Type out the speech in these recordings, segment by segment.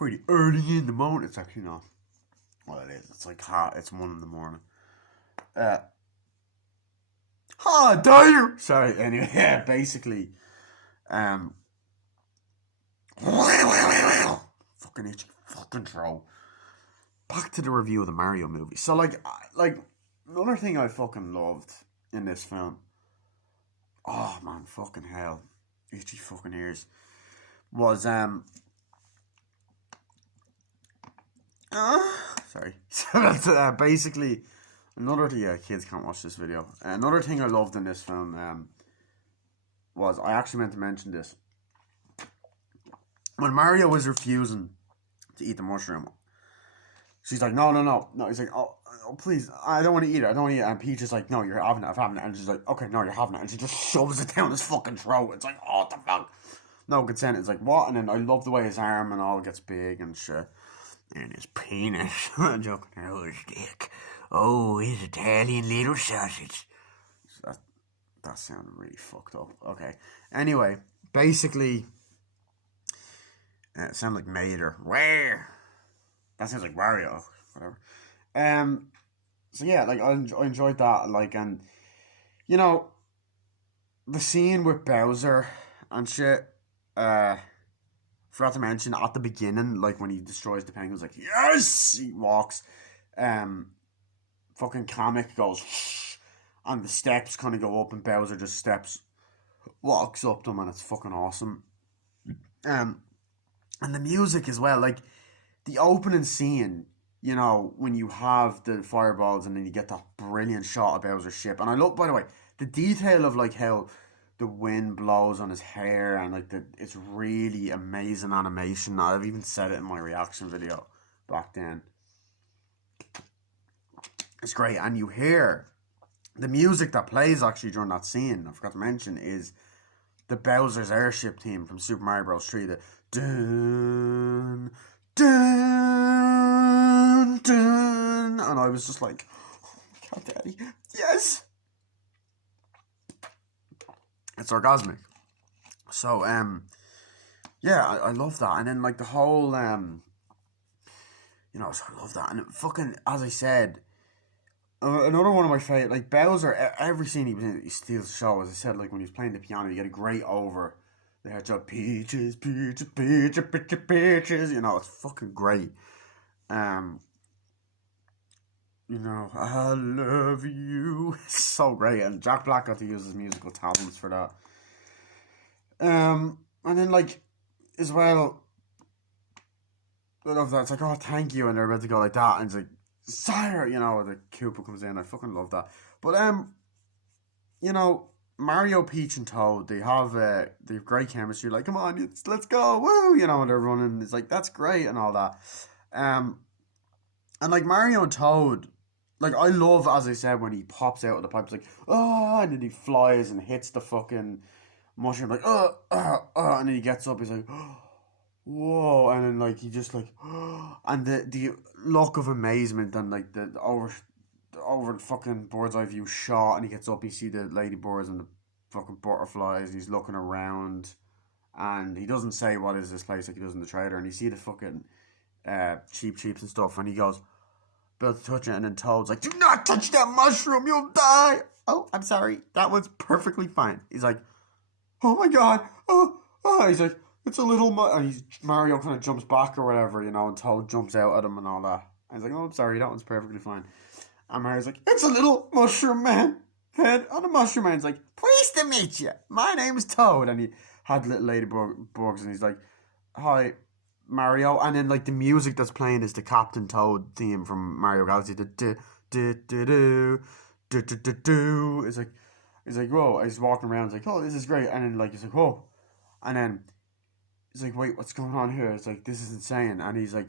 pretty early in the morning. It's actually not. Well, it is. It's like hot. It's 1 in the morning. Uh, dare. Sorry. Anyway, yeah. Basically, um, fucking itchy, fucking throat. Back to the review of the Mario movie. So like another thing I fucking loved in this film. Oh man, fucking hell, itchy fucking ears. Was sorry. So that's basically another thing. Yeah, kids can't watch this video. Another thing I loved in this film was I actually meant to mention this when Mario was refusing to eat the mushroom. She's like, no, no, no, no. He's like, oh, please, I don't want to eat it. I don't want to eat it. And Peach is like, no, you're having it. I'm having it. And she's like, okay, no, you're having it. And she just shoves it down his fucking throat. It's like, oh, what the fuck? No consent. It's like, what? And then I love the way his arm and all gets big and shit. And his penis. I'm joking. Oh, his dick. Oh, his Italian little sausage. So that sounded really fucked up. Okay. Anyway, basically, it sounded like Mater. Where? That sounds like Wario. Whatever. So yeah, like I enjoyed that. Like, and you know, the scene with Bowser and shit. Forgot to mention at the beginning, like when he destroys the penguins, like yes, he walks. Fucking Kamek goes, and the steps kind of go up, and Bowser just walks up them, and it's fucking awesome. And the music as well, like the opening scene, you know, when you have the fireballs and then you get that brilliant shot of Bowser's ship. And I love, by the way, the detail of like how the wind blows on his hair and like it's really amazing animation. I've even said it in my reaction video back then. It's great. And you hear the music that plays actually during that scene, I forgot to mention, is the Bowser's airship theme from Super Mario Bros. 3. The dun, dun, dun. And I was just like, oh my god, Daddy, yes! It's orgasmic. So, yeah, I love that. And then, like, the whole, you know, so I love that. And fucking, as I said, another one of my favorite, like, Bowser, every scene he was in, he steals the show. As I said, like, when he was playing the piano, you get a great over. They had peaches, peaches, peaches, peaches, peaches. You know, it's fucking great. You know, I love you. It's so great. And Jack Black got to use his musical talents for that. And then, like, as well, I love that. It's like, oh, thank you. And they're about to go like that. And it's like, sire, you know, the Koopa comes in. I fucking love that. But, you know, Mario, Peach, and Toad, they have great chemistry. Like, come on, let's go, woo, you know, and they're running. It's like, that's great and all that. And like Mario and Toad, like I love, as I said, when he pops out of the pipe, it's like, oh, and then he flies and hits the fucking mushroom, like, and then he gets up, he's like, whoa, and then like he just like, and the look of amazement and like the over the fucking bird's eye view shot, and he gets up, you see the ladybirds and the fucking butterflies, and he's looking around, and he doesn't say what is this place like he does in the trailer, and you see the fucking cheaps and stuff, and he goes, about to touch it, and then Toad's like, do not touch that mushroom, you'll die. Oh, I'm sorry, that one's perfectly fine. He's like, oh my god, he's like, it's a little and Mario kind of jumps back or whatever, you know, and Toad jumps out at him and all that. And he's like, oh, I'm sorry, that one's perfectly fine. And Mario's like, it's a little mushroom man head on a mushroom man. He's like, pleased to meet you, my name is Toad. And he had little ladybugs, and he's like, hi, Mario. And then like the music that's playing is the Captain Toad theme from Mario Galaxy. The do do do do do do do do. It's like, whoa. He's walking around. He's like, oh, this is great. And then like he's like, whoa. And then he's like, wait, what's going on here? It's like, this is insane. And he's like,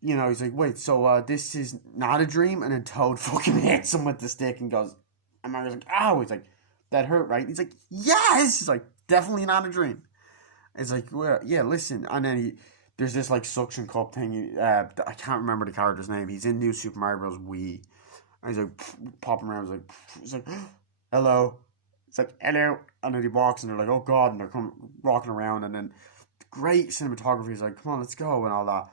you know, he's like, wait, so this is not a dream? And then Toad fucking hits him with the stick and goes, and Mario's like, ow. He's like, that hurt, right? He's like, yes. He's like, definitely not a dream. It's like, well, yeah, listen. And then there's this like suction cup thing. I can't remember the character's name. He's in New Super Mario Bros. Wii. And he's like, popping around. He's like, hello. It's like, hello. And then he walks, and they're like, oh god. And they're walking around, and then great cinematography. He's like, come on, let's go, and all that.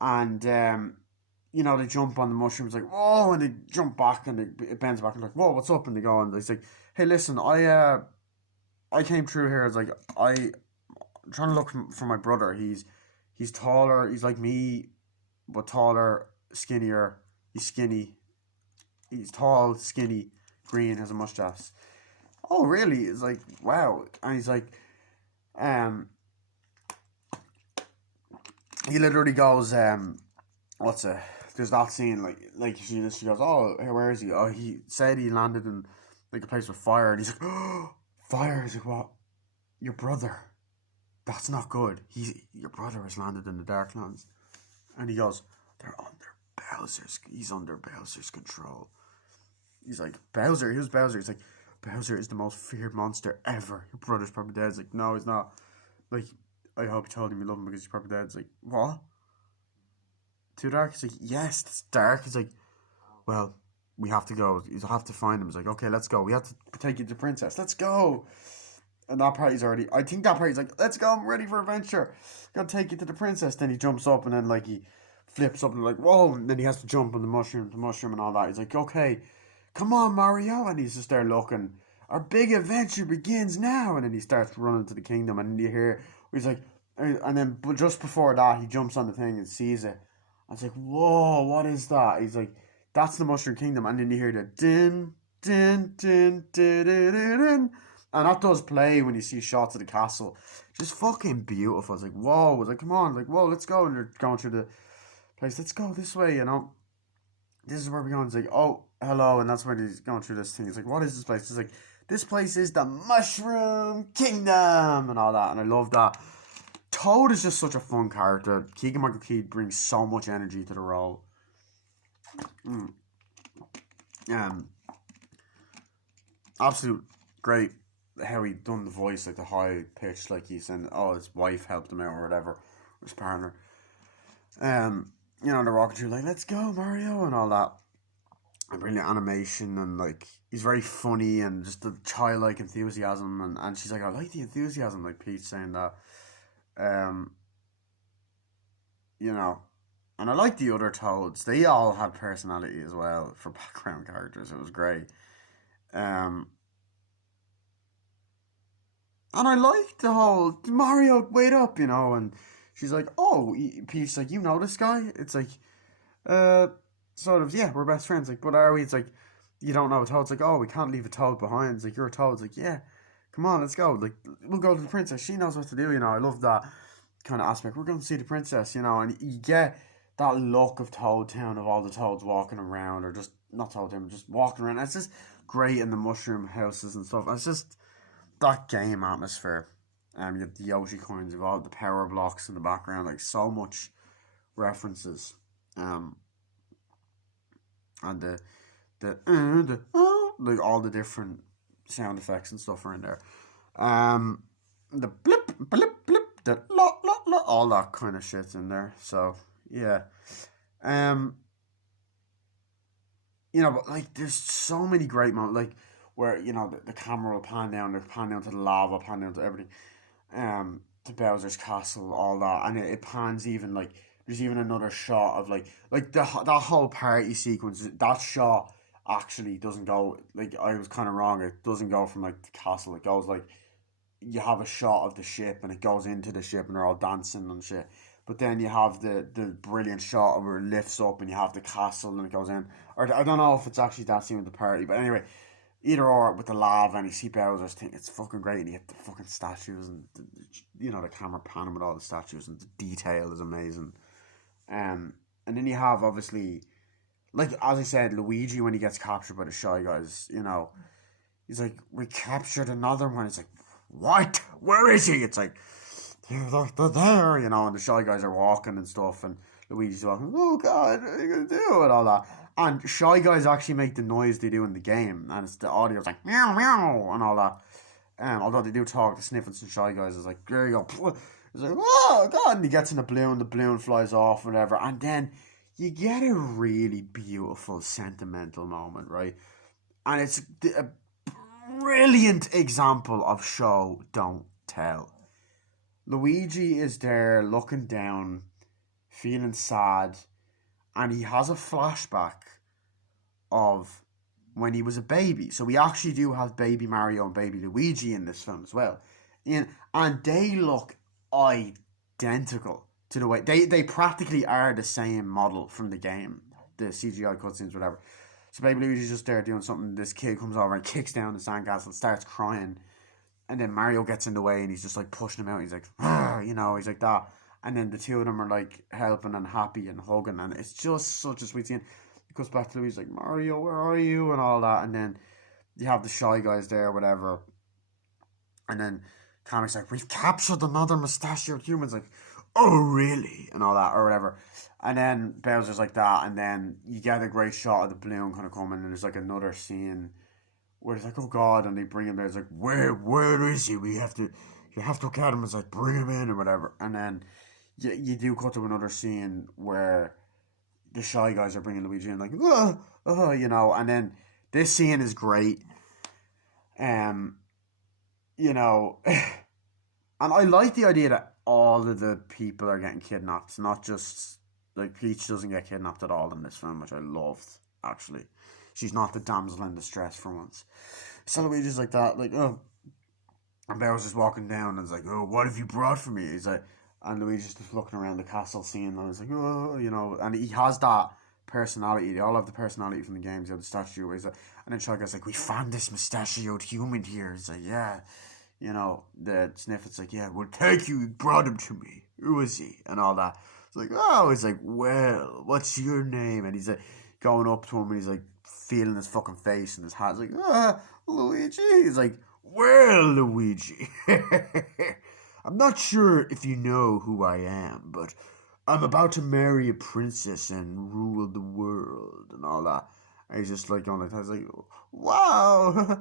And you know, they jump on the mushrooms like, whoa, and they jump back, and it bends back and like, whoa, what's up? And they go, and he's like, hey, listen, I came through here. It's like I'm trying to look for my brother. He's taller. He's like me, but taller, skinnier. He's skinny. He's tall, skinny, green, has a mustache. Oh, really? It's like, wow. And he's like, um, he literally goes, what's it? There's that scene, like she goes, oh, hey, where is he? Oh, he said he landed in like a place with fire, and he's like, oh, fire. He's like, what? Your brother? That's not good. Your brother has landed in the Darklands, and he goes, they're under Bowser's. He's under Bowser's control. He's like, Bowser? Who's Bowser? He's like, Bowser is the most feared monster ever. Your brother's probably dead. It's like, no, he's not. Like, I hope you told him you love him because he's probably dead. It's like, what? Too dark? He's like, yes, it's dark. He's like, well, we have to go. You have to find him. He's like, okay, let's go. We have to take you to the princess. Let's go. And that party's already, I think that party's like, let's go, I'm ready for adventure. Gotta take you to the princess. Then he jumps up, and then like he flips up and like, whoa, and then he has to jump on the mushroom and all that. He's like, okay, come on, Mario. And he's just there looking. Our big adventure begins now. And then he starts running to the kingdom, and you hear, he's like, and then but just before that, he jumps on the thing and sees it. I was like, whoa, what is that? He's like, that's the Mushroom Kingdom. And then you hear the din, din, din, din, din, din, din. And that does play when you see shots of the castle. Just fucking beautiful. I was like, whoa. I was like, come on. Like, whoa, let's go. And they're going through the place. Let's go this way, you know. This is where we're going. It's like, oh, hello. And that's where he's going through this thing. It's like, what is this place? It's like, this place is the Mushroom Kingdom and all that. And I love that. Toad is just such a fun character. Keegan-Michael Key brings so much energy to the role. Absolute great how he done the voice, like the high pitch, like he's saying, oh, his wife helped him out or whatever, his partner. You know, they're walking through like, let's go, Mario, and all that. And brilliant animation, and like he's very funny, and just the childlike enthusiasm, and she's like, I like the enthusiasm, like Peach saying that. You know, and I like the other Toads. They all had personality as well for background characters. It was great. Um, and I liked the whole Mario, wait up, you know. And she's like, oh, Peach's like, you know this guy? It's like, uh, sort of, yeah, we're best friends. Like, but are we? It's like, you don't know a Toad. It's like, oh, we can't leave a Toad behind. It's like, you're a Toad. It's like, yeah, come on, let's go. Like, we'll go to the princess. She knows what to do, you know. I love that kind of aspect. We're going to see the princess, you know, and you get that look of Toad Town, of all the Toads walking around, or just not Toad Town, just walking around. It's just great in the mushroom houses and stuff. It's just that game atmosphere. You have the Yoshi coins, you've all the power blocks in the background, like so much references. And like all the different sound effects and stuff are in there. The blip, blip, blip, the la, la, la, all that kind of shit's in there. So yeah, you know, but like there's so many great moments, like where you know the camera will pan down to the lava, pan down to everything, to Bowser's castle, all that, and it pans even like there's even another shot of like that whole party sequence. That shot actually doesn't go like I was kind of wrong. It doesn't go from like the castle. It goes like you have a shot of the ship and it goes into the ship and they're all dancing and shit. But then you have the brilliant shot where it lifts up and you have the castle and it goes in. Or I don't know if it's actually that scene with the party, but anyway, either or with the lava and you see Bowser's thing, it's fucking great. And you get the fucking statues and you know the camera panning with all the statues and the detail is amazing. And then you have obviously, like as I said, Luigi when he gets captured by the Shy Guys, you know, he's like, we captured another one. It's like, what? Where is he? It's like, they're there, you know, and the Shy Guys are walking and stuff, and Luigi's walking, oh god, what are you gonna do? And all that. And Shy Guys actually make the noise they do in the game, and it's the audio's like, meow, meow, and all that. Although they do talk, the sniffles and Shy Guys is like, there you go. It's like, oh god, and he gets in the balloon flies off, whatever, and then you get a really beautiful, sentimental moment, right? And it's a brilliant example of show, don't tell. Luigi is there looking down, feeling sad, and he has a flashback of when he was a baby. So we actually do have baby Mario and baby Luigi in this film as well. And they look identical to the way they practically are the same model from the game, the CGI cutscenes, whatever. So baby Luigi's just there doing something. This kid comes over and kicks down the sandcastle, starts crying, and then Mario gets in the way and he's just like pushing him out. He's like, he's like that. And then the two of them are like helping and happy and hugging, and it's just such a sweet scene. He goes back to Luigi, like, Mario, where are you? And all that. And then you have the Shy Guys there, whatever. And then Kamek's like, we've captured another mustachioed human's like, oh, really? And all that, or whatever. And then Bowser's like that, and then you get a great shot of the balloon kind of coming, and there's like another scene where it's like, oh God, and they bring him there. It's like, where is he? You have to get him. It's like, bring him in, or whatever. And then you do cut to another scene where the Shy Guys are bringing Luigi in, like, and then this scene is great. And I like the idea that all of the people are getting kidnapped, not just, like, Peach doesn't get kidnapped at all in this film, which I loved, actually. She's not the damsel in distress for once. So Luigi's like that, like, oh. And Bowser's walking down and it's like, oh, what have you brought for me? He's like, and Luigi's just looking around the castle scene and it's like, oh, and he has that personality. They all have the personality from the games. They have the statue where he's like, and then Shy Guy's like, we found this mustachioed human here. He's like, yeah. The Sniffet's like, yeah, well, thank you, you brought him to me. Who is he? And all that. It's like, oh, he's like, well, what's your name? And he's like, going up to him and he's like, feeling his fucking face and his hat. He's like, Luigi. He's like, well, Luigi. I'm not sure if you know who I am, but I'm about to marry a princess and rule the world and all that. And he's just like going like that. He's like, wow.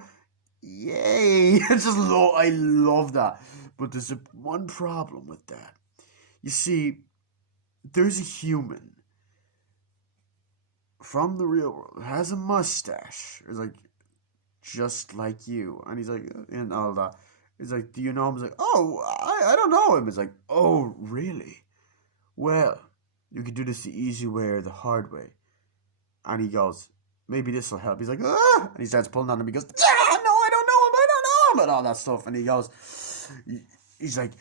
Yay! I love that. But there's one problem with that. You see, there's a human from the real world who has a mustache. It's like, just like you. And he's like, and all that. He's like, do you know him? He's like, oh, I don't know him. He's like, oh, really? Well, you could do this the easy way or the hard way. And he goes, maybe this will help. He's like, ah! And he starts pulling on him. He goes, yeah, no, I don't know him, and all that stuff. And he goes, he's like,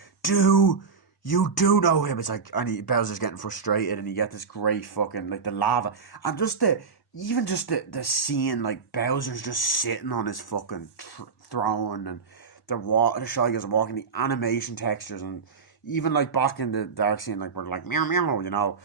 you do know him. It's like, and Bowser's getting frustrated, and you get this great fucking, like, the lava. And just the scene, like, Bowser's just sitting on his fucking throne, and the Shy Guys are walking, the animation textures, and even, like, back in the dark scene, like, we're like, meow, meow,